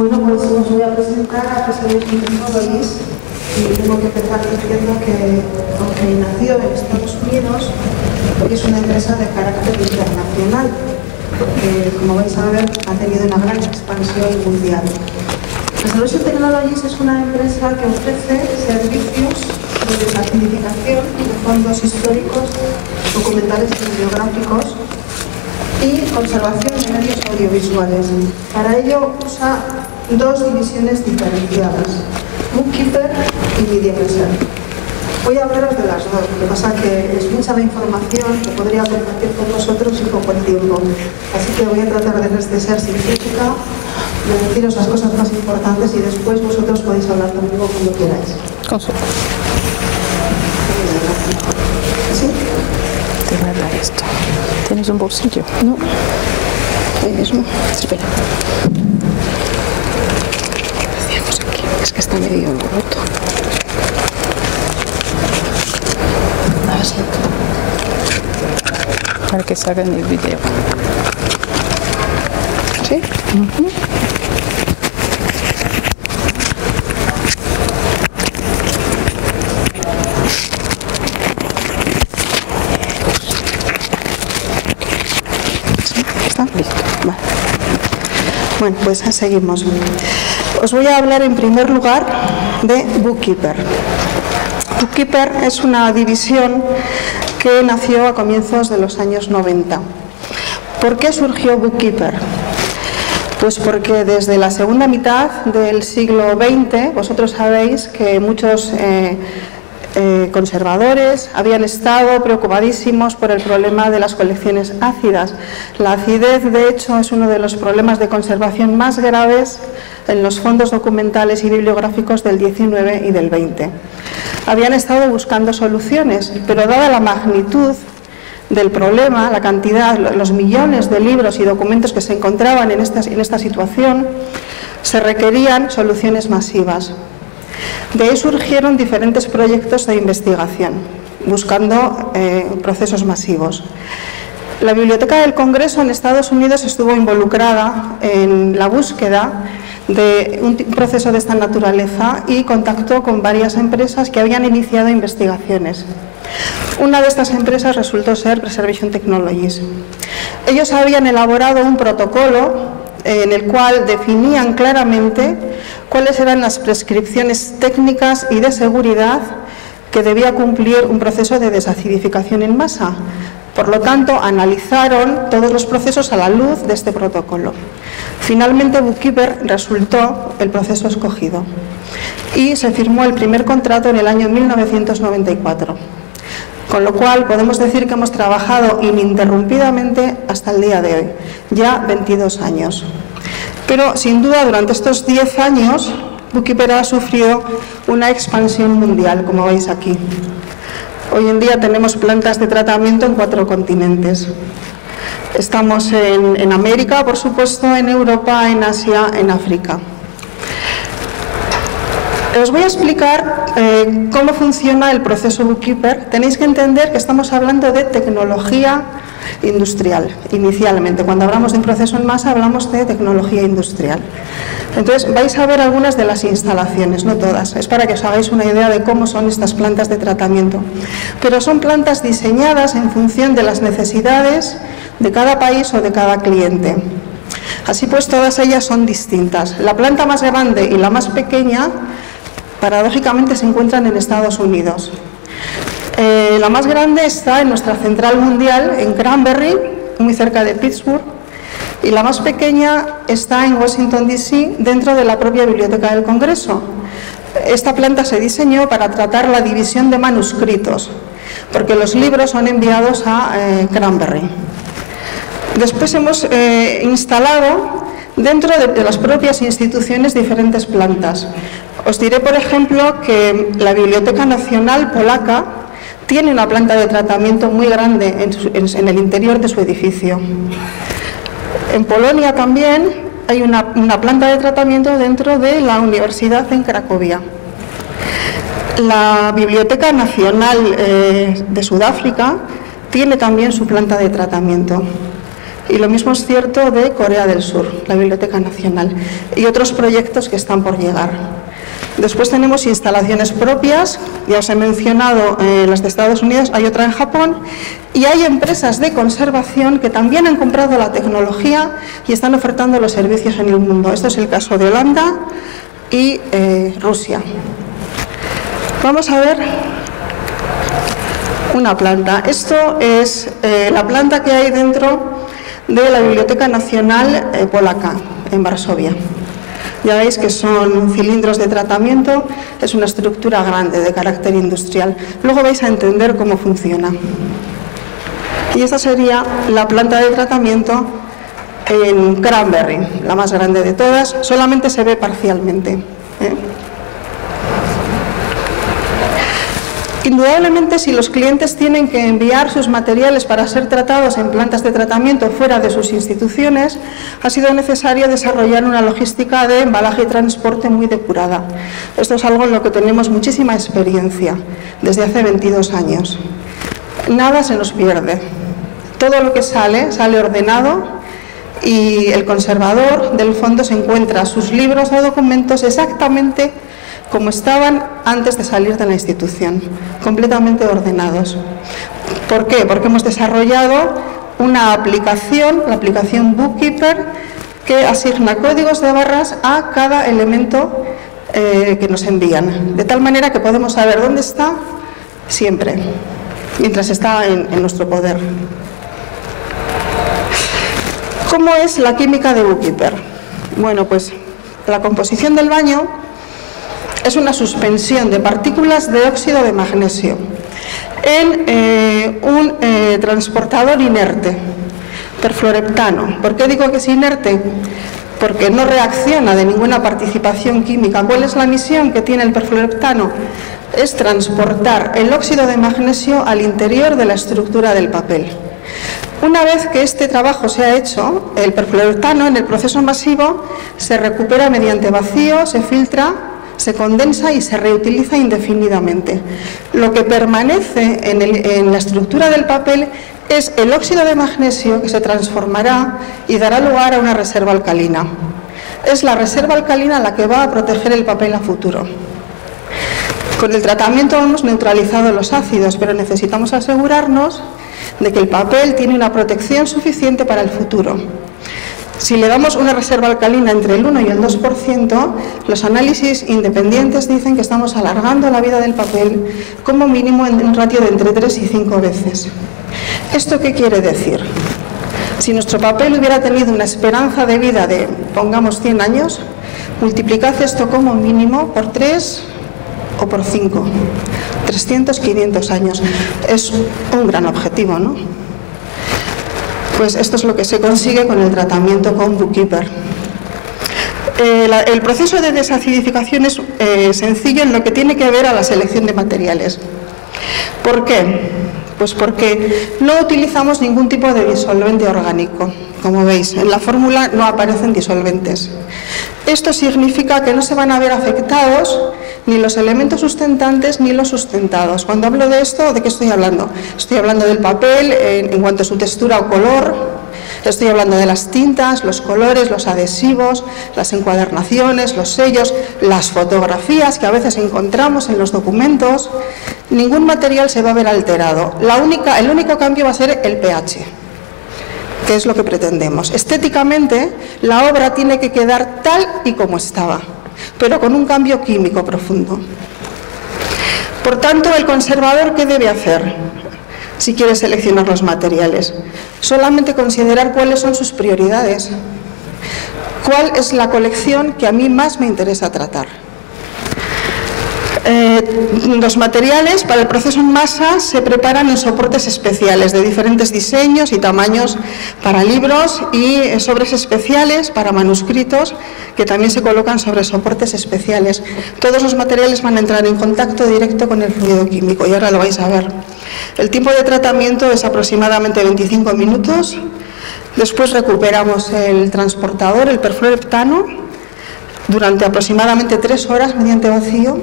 Bueno, pues os voy a presentar a Preservation Technologies y tengo que empezar diciendo que, aunque nació en Estados Unidos, hoy es una empresa de carácter internacional, porque, como vais a ver, ha tenido una gran expansión mundial. Preservation Technologies es una empresa que ofrece servicios de desclasificación de fondos históricos, documentales y bibliográficos y conservación de medios audiovisuales. Para ello usa dos divisiones diferenciadas, Bookkeeper y MediaPreserve. Voy a hablaros de las dos, lo que pasa es que es mucha la información que podría compartir con vosotros y poco el tiempo. Así que voy a tratar de ser sintética, de deciros las cosas más importantes y después vosotros podéis hablar conmigo cuando queráis. Consulta. ¿Sí? Te voy a hablar esto. ¿Tienes un bolsillo? No. Ahí mismo. Espera. ¿Qué hacíamos aquí? Es que está medio roto. A ver, Para que salga en el video. ¿sí? ¿Está? Listo. Vale. Bueno, pues seguimos. Os voy a hablar en primer lugar de Bookkeeper. Bookkeeper es una división que nació a comienzos de los años 90. ¿Por qué surgió Bookkeeper? Pues porque desde la segunda mitad del siglo XX, vosotros sabéis que muchos conservadores habían estado preocupadísimos por el problema de las colecciones ácidas. La acidez, de hecho, es uno de los problemas de conservación más graves en los fondos documentales y bibliográficos del 19 y del 20. Habían estado buscando soluciones, pero dada la magnitud del problema, la cantidad, los millones de libros y documentos que se encontraban en esta situación, se requerían soluciones masivas. De ahí surgieron diferentes proyectos de investigación, buscando procesos masivos. La Biblioteca del Congreso en Estados Unidos estuvo involucrada en la búsqueda de un proceso de esta naturaleza y contactó con varias empresas que habían iniciado investigaciones. Una de estas empresas resultó ser Preservation Technologies. Ellos habían elaborado un protocolo en el cual definían claramente cuáles eran las prescripciones técnicas y de seguridad que debía cumplir un proceso de desacidificación en masa. Por lo tanto, analizaron todos los procesos a la luz de este protocolo. Finalmente, Bookkeeper resultó el proceso escogido y se firmó el primer contrato en el año 1994. Con lo cual podemos decir que hemos trabajado ininterrumpidamente hasta el día de hoy, ya 22 años. Pero sin duda durante estos 10 años Bookkeeper ha sufrido una expansión mundial, como veis aquí. Hoy en día tenemos plantas de tratamiento en 4 continentes. Estamos en América, por supuesto, en Europa, en Asia, en África. Os voy a explicar cómo funciona el proceso Bookkeeper. Tenéis que entender que estamos hablando de tecnología industrial, inicialmente. Cuando hablamos de un proceso en masa, hablamos de tecnología industrial. Entonces, vais a ver algunas de las instalaciones, no todas. Es para que os hagáis una idea de cómo son estas plantas de tratamiento. Pero son plantas diseñadas en función de las necesidades de cada país o de cada cliente. Así pues, todas ellas son distintas. La planta más grande y la más pequeña, paradójicamente, se encuentran en Estados Unidos. La más grande está en nuestra central mundial, en Cranberry, muy cerca de Pittsburgh, y la más pequeña está en Washington, D.C., dentro de la propia Biblioteca del Congreso. Esta planta se diseñó para tratar la división de manuscritos, porque los libros son enviados a Cranberry. Después hemos instalado dentro de las propias instituciones diferentes plantas. Os diré, por ejemplo, que la Biblioteca Nacional Polaca tiene una planta de tratamiento muy grande en el interior de su edificio. En Polonia también hay una planta de tratamiento dentro de la Universidad en Cracovia. La Biblioteca Nacional de Sudáfrica tiene también su planta de tratamiento. Y lo mismo es cierto de Corea del Sur, la Biblioteca Nacional, y otros proyectos que están por llegar. Después tenemos instalaciones propias, ya os he mencionado las de Estados Unidos, hay otra en Japón, y hay empresas de conservación que también han comprado la tecnología y están ofertando los servicios en el mundo. Esto es el caso de Holanda y Rusia. Vamos a ver una planta. Esto es la planta que hay dentro de la Biblioteca Nacional Polaca, en Varsovia. Ya veis que son cilindros de tratamiento, es una estructura grande de carácter industrial. Luego vais a entender cómo funciona. Y esta sería la planta de tratamiento en Cranberry, la más grande de todas, solamente se ve parcialmente. Indudablemente, si los clientes tienen que enviar sus materiales para ser tratados en plantas de tratamiento fuera de sus instituciones, ha sido necesario desarrollar una logística de embalaje y transporte muy depurada. Esto es algo en lo que tenemos muchísima experiencia desde hace 22 años. Nada se nos pierde. Todo lo que sale, sale ordenado y el conservador del fondo se encuentra sus libros o documentos exactamente como estaban antes de salir de la institución, completamente ordenados. ¿Por qué? Porque hemos desarrollado una aplicación, la aplicación Bookkeeper, que asigna códigos de barras a cada elemento que nos envían, de tal manera que podemos saber dónde está siempre, mientras está en nuestro poder. ¿Cómo es la química de Bookkeeper? Bueno, pues la composición del baño es una suspensión de partículas de óxido de magnesio en un transportador inerte, perfluoreptano. ¿Por qué digo que es inerte? Porque no reacciona de ninguna participación química. ¿Cuál es la misión que tiene el perfluoreptano? Es transportar el óxido de magnesio al interior de la estructura del papel. Una vez que este trabajo se ha hecho, el perfluoreptano en el proceso masivo se recupera mediante vacío, se filtra, se condensa y se reutiliza indefinidamente. Lo que permanece en la estructura del papel es el óxido de magnesio, que se transformará y dará lugar a una reserva alcalina. Es la reserva alcalina la que va a proteger el papel a futuro. Con el tratamiento hemos neutralizado los ácidos, pero necesitamos asegurarnos de que el papel tiene una protección suficiente para el futuro. Si le damos una reserva alcalina entre el 1 y el 2%, los análisis independientes dicen que estamos alargando la vida del papel como mínimo en un ratio de entre 3 y 5 veces. ¿Esto qué quiere decir? Si nuestro papel hubiera tenido una esperanza de vida de, pongamos, 100 años, multiplicad esto como mínimo por 3 o por 5. 300, 500 años. Es un gran objetivo, ¿no? Pues esto es lo que se consigue con el tratamiento con Bookkeeper. El proceso de desacidificación es sencillo en lo que tiene que ver a la selección de materiales. ¿Por qué? Pues porque no utilizamos ningún tipo de disolvente orgánico. Como veis, en la fórmula no aparecen disolventes. Esto significa que no se van a ver afectados ni los elementos sustentantes ni los sustentados. Cuando hablo de esto, ¿de qué estoy hablando? Estoy hablando del papel en cuanto a su textura o color, estoy hablando de las tintas, los colores, los adhesivos, las encuadernaciones, los sellos, las fotografías que a veces encontramos en los documentos. Ningún material se va a ver alterado. El único cambio va a ser el pH, que es lo que pretendemos. Estéticamente, la obra tiene que quedar tal y como estaba, pero con un cambio químico profundo. Por tanto, el conservador, ¿qué debe hacer si quiere seleccionar los materiales? Solamente considerar cuáles son sus prioridades. ¿Cuál es la colección que a mí más me interesa tratar? Los materiales para el proceso en masa se preparan en soportes especiales de diferentes diseños y tamaños para libros y sobres especiales para manuscritos que también se colocan sobre soportes especiales. Todos los materiales van a entrar en contacto directo con el fluido químico y ahora lo vais a ver. El tiempo de tratamiento es aproximadamente 25 minutos. Después recuperamos el transportador, el perfluoreptano, durante aproximadamente 3 horas mediante vacío.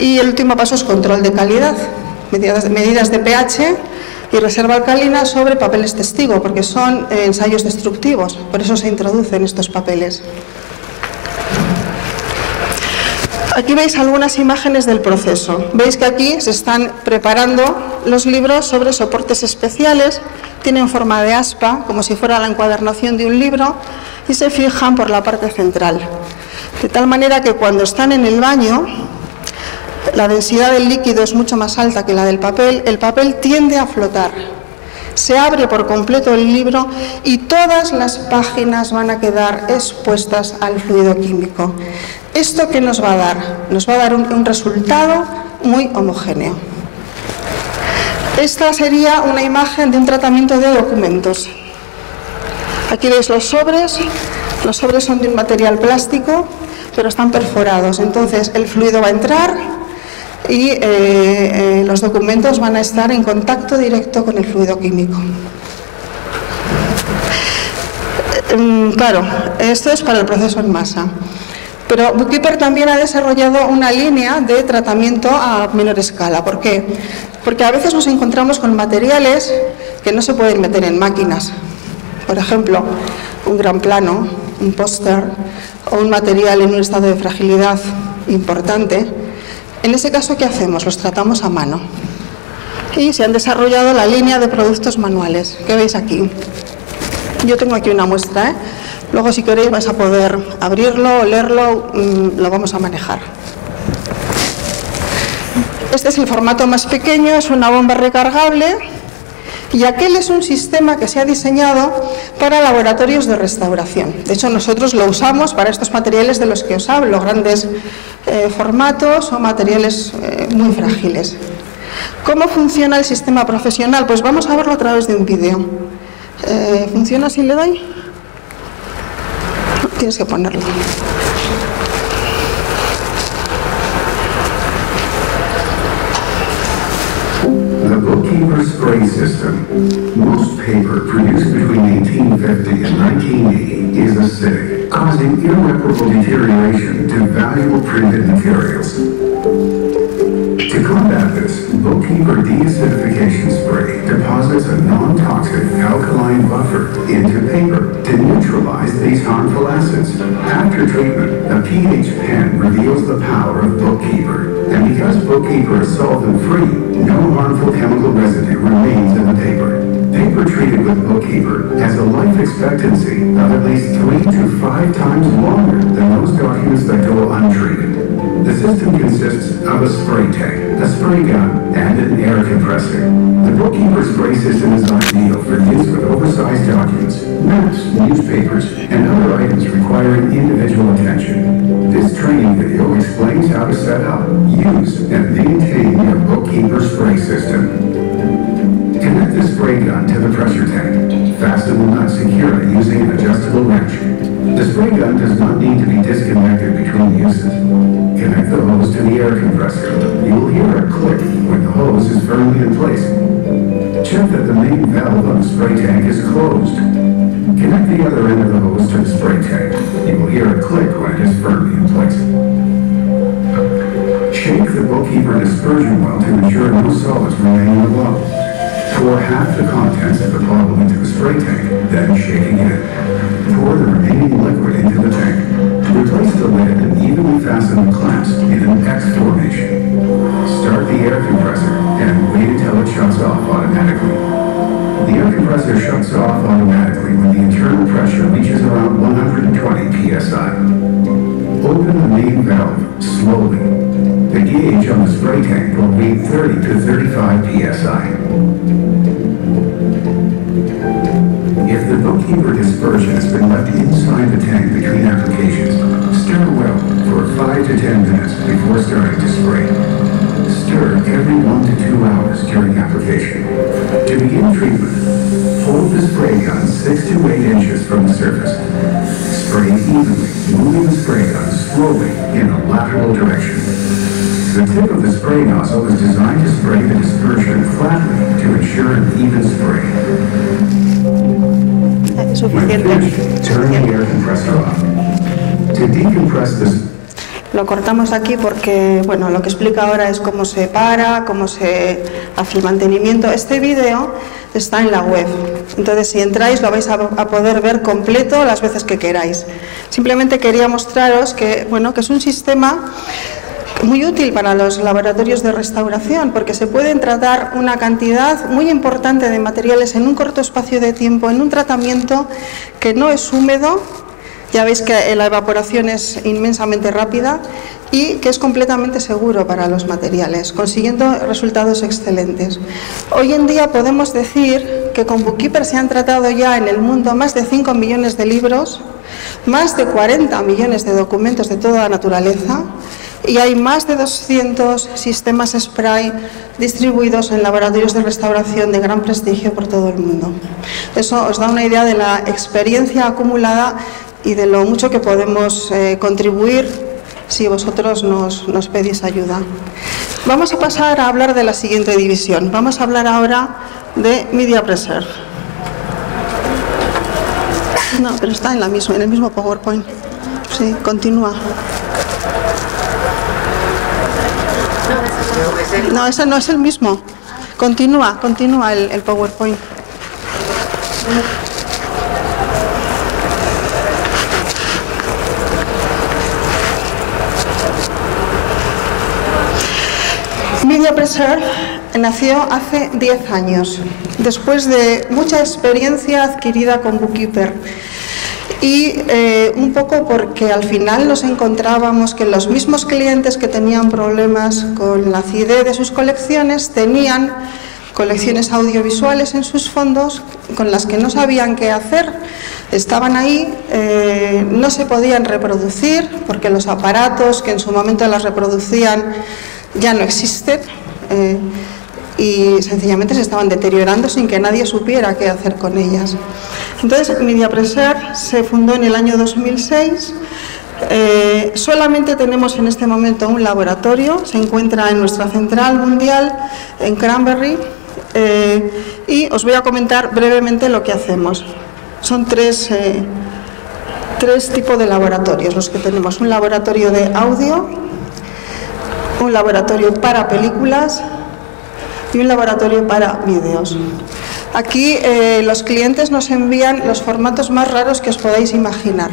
Y el último paso es control de calidad, medidas de pH, y reserva alcalina sobre papeles testigo, porque son ensayos destructivos, por eso se introducen estos papeles. Aquí veis algunas imágenes del proceso. Veis que aquí se están preparando los libros sobre soportes especiales, tienen forma de aspa, como si fuera la encuadernación de un libro, y se fijan por la parte central. De tal manera que cuando están en el baño, la densidad del líquido es mucho más alta que la del papel, el papel tiende a flotar. Se abre por completo el libro y todas las páginas van a quedar expuestas al fluido químico. ¿Esto qué nos va a dar? Nos va a dar un resultado muy homogéneo. Esta sería una imagen de un tratamiento de documentos. Aquí veis los sobres son de un material plástico, pero están perforados, entonces el fluido va a entrar y los documentos van a estar en contacto directo con el fluido químico. Claro, esto es para el proceso en masa. Pero Bookkeeper también ha desarrollado una línea de tratamiento a menor escala. ¿Por qué? Porque a veces nos encontramos con materiales que no se pueden meter en máquinas. Por ejemplo, un gran plano, un póster o un material en un estado de fragilidad importante. En ese caso, ¿qué hacemos? Los tratamos a mano. Y se han desarrollado la línea de productos manuales, que veis aquí. Yo tengo aquí una muestra, ¿eh? Luego, si queréis, vais a poder abrirlo, olerlo, lo vamos a manejar. Este es el formato más pequeño, es una bomba recargable, y aquel es un sistema que se ha diseñado para laboratorios de restauración. De hecho, nosotros lo usamos para estos materiales de los que os hablo, grandes formatos o materiales muy frágiles. ¿Cómo funciona el sistema profesional? Pues vamos a verlo a través de un vídeo. ¿Funciona si le doy? Tienes que ponerlo. The Bookkeeper Spray System. Most paper produced between 1850 and 1980 is acidic, causing irreparable deterioration to valuable printed materials. To combat this, Bookkeeper Deacidification Spray deposits a non-toxic alkaline buffer into paper to neutralize these harmful acids. After treatment, a pH pen reveals the power of Bookkeeper, and because Bookkeeper is solvent-free, no harmful chemical residue remains in the paper. Paper treated with Bookkeeper has a life expectancy of at least 3 to 5 times longer than those documents that go untreated. The system consists of a spray tank, a spray gun, and an air compressor. The Bookkeeper spray system is ideal for use with oversized documents, maps, newspapers, and other items requiring individual attention. This training video explains how to set up, use, and maintain your Bookkeeper spray system. Connect the spray gun to the pressure tank. Fasten the nut securely using an adjustable wrench. The spray gun does not need to be disconnected between uses. Connect the hose to the air compressor. You will hear a click when the hose is firmly in place. Check that the main valve on the spray tank is closed. Connect the other end of the hose to the spray tank. You will hear a click when it is firmly in place. Shake the Bookkeeper dispersion well to ensure no solids remain in the bottle. Pour half the contents of the bottle into the spray tank, then shake again. Pour the remaining liquid into the tank. Replace the lid and evenly fasten the clamps in an X formation. Start the air compressor and wait until it shuts off automatically. The air compressor shuts off automatically when the internal pressure reaches around 120 psi. Open the main valve slowly. The gauge on the spray tank will read 30 to 35 psi. If the Bookkeeper dispersion has been left inside the tank between applications, stir well for 5 to 10 minutes before starting to spray. Stir every 1 to 2 hours during application. To begin treatment, hold the spray gun 6 to 8 inches from the surface. Spray evenly, moving the spray gun slowly in a lateral direction. The tip of the spray nozzle is designed to spray the dispersion flatly to ensure an even spray. When finished, turn the air compressor off. To decompress this. Lo cortamos aquí porque, bueno, lo que explica ahora es cómo se para, cómo se hace el mantenimiento. Este vídeo está en la web, entonces si entráis lo vais a poder ver completo las veces que queráis. Simplemente quería mostraros que, bueno, que es un sistema muy útil para los laboratorios de restauración, porque se pueden tratar una cantidad muy importante de materiales en un corto espacio de tiempo, en un tratamiento que no es húmedo. Ya veis que la evaporación es inmensamente rápida y que es completamente seguro para los materiales, consiguiendo resultados excelentes. Hoy en día podemos decir que con Bookkeeper se han tratado ya en el mundo más de 5 millones de libros, más de 40 millones de documentos de toda naturaleza, y hay más de 200 sistemas spray distribuidos en laboratorios de restauración de gran prestigio por todo el mundo. Eso os da una idea de la experiencia acumulada y de lo mucho que podemos contribuir si vosotros nos pedís ayuda. Vamos a pasar a hablar de la siguiente división. Vamos a hablar ahora de MediaPreserve. No, pero está en el mismo PowerPoint. Sí, continúa. No, ese no es el mismo. Continúa el PowerPoint. MediaPreserve nació hace 10 años, después de mucha experiencia adquirida con Bookkeeper. Y un poco porque al final nos encontrábamos que los mismos clientes que tenían problemas con la acidez de sus colecciones tenían colecciones audiovisuales en sus fondos con las que no sabían qué hacer. Estaban ahí, no se podían reproducir porque los aparatos que en su momento las reproducían ya no existen y sencillamente se estaban deteriorando sin que nadie supiera qué hacer con ellas. Entonces, MediaPreserve se fundó en el año 2006. Solamente tenemos en este momento un laboratorio, se encuentra en nuestra central mundial en Cranberry, y os voy a comentar brevemente lo que hacemos. Son tres tipos de laboratorios los que tenemos: un laboratorio de audio, un laboratorio para películas y un laboratorio para vídeos. Aquí los clientes nos envían los formatos más raros que os podáis imaginar.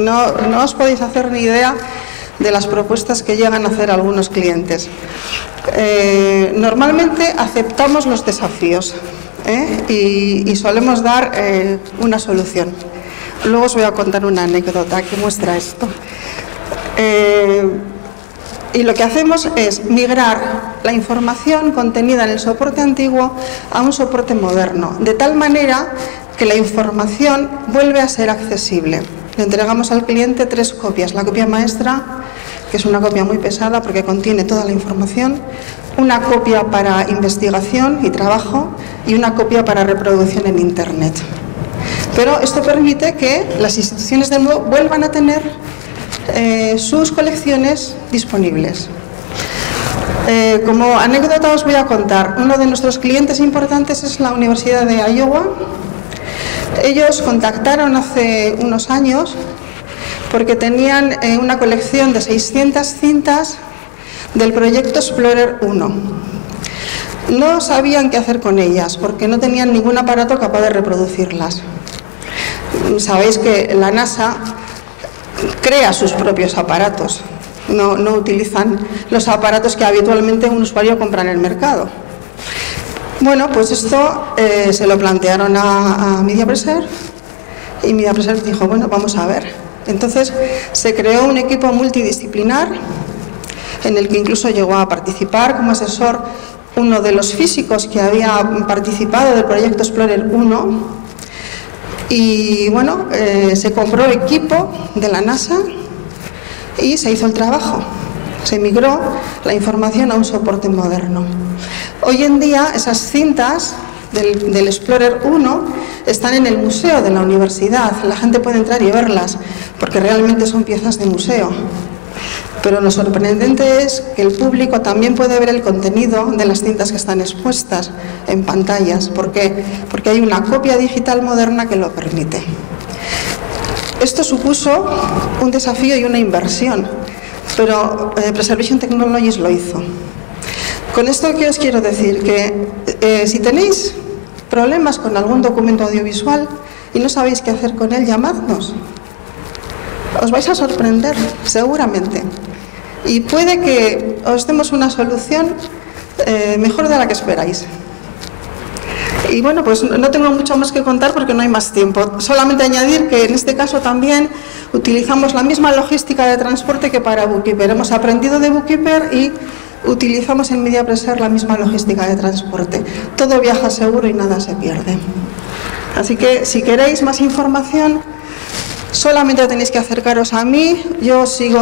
No os podéis hacer ni idea de las propuestas que llegan a hacer algunos clientes. Normalmente aceptamos los desafíos y solemos dar una solución. Luego os voy a contar una anécdota que muestra esto. Y lo que hacemos es migrar la información contenida en el soporte antiguo a un soporte moderno, de tal manera que la información vuelve a ser accesible. Le entregamos al cliente 3 copias: la copia maestra, que es una copia muy pesada porque contiene toda la información, una copia para investigación y trabajo y una copia para reproducción en Internet. Pero esto permite que las instituciones de nuevo vuelvan a tener sus colecciones disponibles. Como anécdota os voy a contar, uno de nuestros clientes importantes es la Universidad de Iowa. Ellos contactaron hace unos años porque tenían una colección de 600 cintas del proyecto Explorer 1. No sabían qué hacer con ellas porque no tenían ningún aparato capaz de reproducirlas. Sabéis que la NASA crea sus propios aparatos, no utilizan los aparatos que habitualmente un usuario compra en el mercado. Bueno, pues esto se lo plantearon a MediaPreserve y MediaPreserve dijo, bueno, vamos a ver. Entonces se creó un equipo multidisciplinar en el que incluso llegó a participar como asesor uno de los físicos que había participado del proyecto Explorer 1. Y bueno, se compró equipo de la NASA y se hizo el trabajo. Se migró la información a un soporte moderno. Hoy en día esas cintas del Explorer 1 están en el museo de la universidad. La gente puede entrar y verlas porque realmente son piezas de museo. Pero lo sorprendente es que el público también puede ver el contenido de las cintas que están expuestas en pantallas. ¿Por qué? Porque hay una copia digital moderna que lo permite. Esto supuso un desafío y una inversión, pero Preservation Technologies lo hizo. Con esto, ¿qué os quiero decir? Que si tenéis problemas con algún documento audiovisual y no sabéis qué hacer con él, llamadnos. Os vais a sorprender, seguramente. Y puede que os demos una solución mejor de la que esperáis. Y bueno, pues no tengo mucho más que contar porque no hay más tiempo. Solamente añadir que en este caso también utilizamos la misma logística de transporte que para Bookkeeper. Hemos aprendido de Bookkeeper y utilizamos en MediaPreserve la misma logística de transporte. Todo viaja seguro y nada se pierde. Así que si queréis más información, solamente tenéis que acercaros a mí. Yo sigo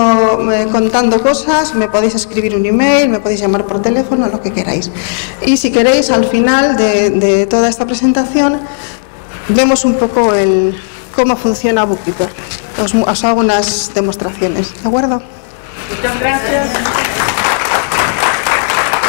contando cosas, me podéis escribir un email, me podéis llamar por teléfono, lo que queráis. Y si queréis, al final de toda esta presentación, vemos un poco cómo funciona Bookkeeper. Os hago unas demostraciones, ¿de acuerdo? Muchas gracias.